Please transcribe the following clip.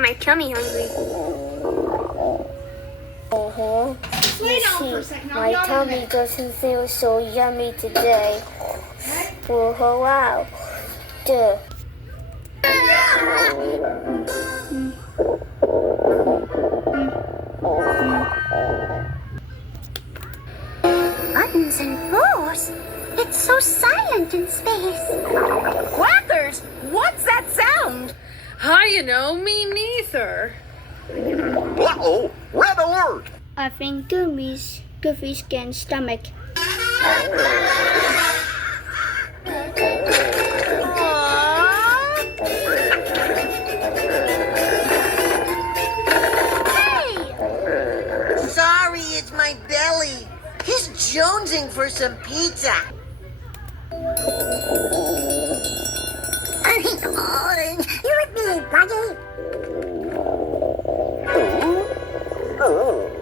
My tummy hungry. You see, my tummy doesn't feel so yummy today. Oh, wow. Duh. Buttons and bows. It's so silent in space. Quackers! What's that sound? Me neither. Uh-oh! Red alert! I think Goofy's getting stomach. Sorry, it's my belly. He's jonesing for some pizza.